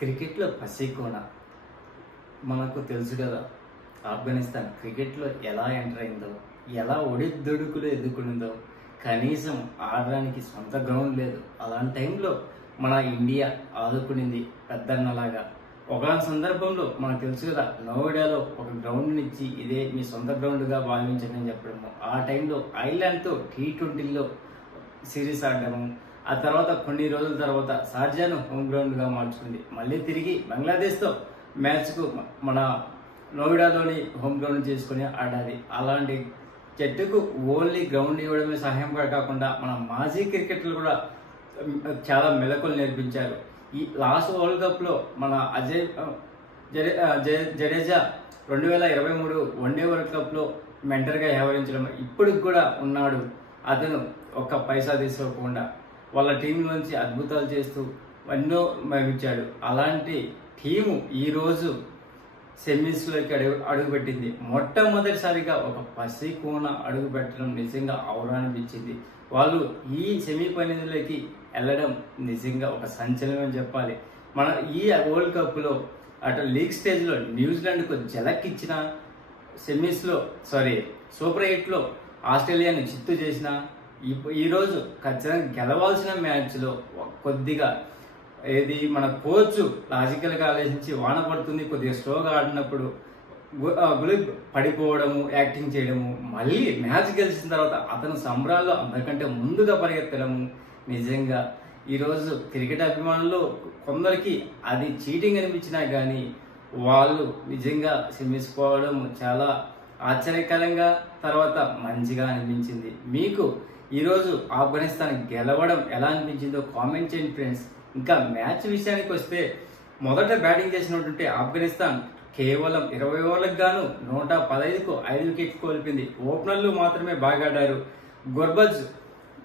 క్రికెట్లో పసికోన మనకు తెలుసు కదా. ఆఫ్ఘనిస్తాన్ క్రికెట్లో ఎలా ఎంటర్ అయిందో, ఎలా ఒడిదుడుకులు ఎదుర్కొనిందో, కనీసం ఆడడానికి సొంత గ్రౌండ్ లేదు. అలాంటి టైంలో మన ఇండియా ఆదుకునింది పెద్దన్నలాగా. ఒకనొక సందర్భంలో మనకు తెలుసు కదా, నోయిడాలో ఒక గ్రౌండ్ ఇచ్చి ఇదే మీ సొంత గ్రౌండ్గా భావించండి అని చెప్పడము. ఆ టైంలో ఐర్లాండ్తో T20లో సిరీస్ ఆడడము. ఆ తర్వాత కొన్ని రోజుల తర్వాత షార్జాను హోమ్ గ్రౌండ్గా మార్చుకుంది. మళ్ళీ తిరిగి బంగ్లాదేశ్తో మ్యాచ్కు మన నోయిడాలోని హోమ్ గ్రౌండ్ చేసుకుని ఆడాలి. అలాంటి జట్టుకు ఓన్లీ గ్రౌండ్ ఇవ్వడమే సహాయం కాకుండా మన మాజీ క్రికెటర్లు కూడా చాలా మెలకులు నేర్పించారు. ఈ లాస్ట్ వరల్డ్ కప్లో మన జడేజా 2023 వన్డే వరల్డ్ కప్లో మెంటర్గా వ్యవహరించడం ఇప్పటికి కూడా ఉన్నాడు. అతను ఒక్క పైసా తీసుకోకుండా వాళ్ళ టీం నుంచి అద్భుతాలు చేస్తూ ఎన్నో మరిపించాడు. అలాంటి టీము ఈరోజు సెమీస్లోకి అడుగుపెట్టింది. మొట్టమొదటిసారిగా ఒక పసికోన అడుగు పెట్టడం నిజంగా ఔరానిపించింది. వాళ్ళు ఈ సెమీఫైనల్లోకి వెళ్ళడం నిజంగా ఒక సంచలనం అని చెప్పాలి. మన ఈ వరల్డ్ కప్లో అటు లీగ్ స్టేజ్లో న్యూజిలాండ్కు జలక్కిచ్చిన, సూపర్ 8లో ఆస్ట్రేలియాను చిత్తు చేసిన, ఈరోజు ఖచ్చితంగా గెలవాల్సిన మ్యాచ్లో కొద్దిగా మన కోచ్ లాజికల్గా ఆలోచించి వాన పడుతుంది కొద్దిగా స్లోగా ఆడినప్పుడు గులిబ్ పడిపోవడము, యాక్టింగ్ చేయడము, మళ్ళీ మ్యాచ్ గెలిచిన తర్వాత అతను సంబరాల్లో అందరికంటే ముందుగా పరిగెత్తడము. నిజంగా ఈరోజు క్రికెట్ అభిమానులు కొందరికి అది చీటింగ్ అనిపించినా కానీ వాళ్ళు నిజంగా సెమీసుకోవడం చాలా ఆశ్చర్యకరంగా, తర్వాత మంచిగా అనిపించింది. మీకు ఈరోజు ఆఫ్ఘనిస్తాన్ గెలవడం ఎలా అనిపించిందో కామెంట్ చేయండి ఫ్రెండ్స్. ఇంకా మ్యాచ్ విషయానికి వస్తే మొదట బ్యాటింగ్ చేసినటువంటి ఆఫ్ఘనిస్తాన్ కేవలం 20 ఓవర్లకు గాను 115కు 5 వికెట్లు కోల్పోయింది. ఓపెనర్లు మాత్రమే బాగా ఆడారు. గుర్బజ్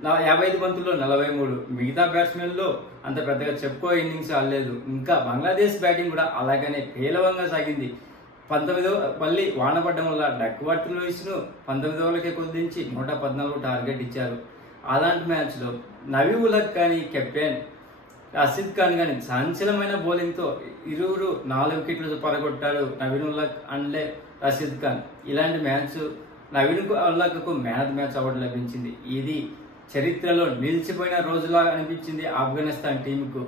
55 బంతుల్లో 43. మిగతా బ్యాట్స్మెన్లో అంత పెద్దగా చెప్పుకో ఇన్నింగ్స్ ఆడలేదు. ఇంకా బంగ్లాదేశ్ బ్యాటింగ్ కూడా అలాగనే పేలవంగా సాగింది. 19 మళ్ళీ వాన పడడం వల్ల డక్వర్త్ లూయిస్ను 19 ఓవర్లకే కుదించి 114 టార్గెట్ ఇచ్చారు. అలాంటి మ్యాచ్లో నవీ ఉల్ హక్ కానీ కెప్టెన్ రషీద్ ఖాన్ కానీ సంచలనమైన బౌలింగ్తో ఇరువురు 4 వికెట్లు పడగొట్టారు. నవీన్ ఉల్ హక్ అండ్ రషీద్ ఖాన్. ఇలాంటి మ్యాచ్ నవీన్ ఉల్ హక్కు man of the match award లభించింది. ఇది చరిత్రలో నిలిచిపోయిన రోజులా అనిపించింది ఆఫ్ఘనిస్తాన్ టీంకు.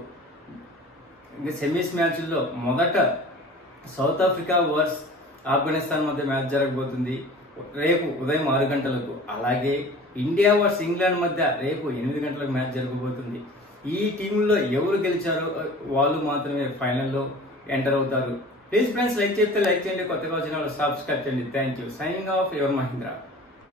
ఇంకా సెమీస్ మ్యాచ్ల్లో మొదట సౌత్ ఆఫ్రికా వర్సెస్ ఆఫ్ఘనిస్తాన్ మధ్య మ్యాచ్ జరగబోతుంది రేపు ఉదయం 6 గంటలకు. అలాగే ఇండియా వర్సెస్ ఇంగ్లాండ్ మధ్య రేపు 8 గంటలకు మ్యాచ్ జరగబోతుంది. ఈ టీంలో ఎవరు గెలిచారో వాళ్ళు మాత్రమే ఫైనల్లో ఎంటర్ అవుతారు. ప్లీజ్ ఫ్రెండ్స్, లైక్ చేస్తే లైక్ చేయండి, కొత్తగా వచ్చిన వాళ్ళు సబ్స్క్రైబ్ చేయండి. Thank you. Signing off your Mahindra.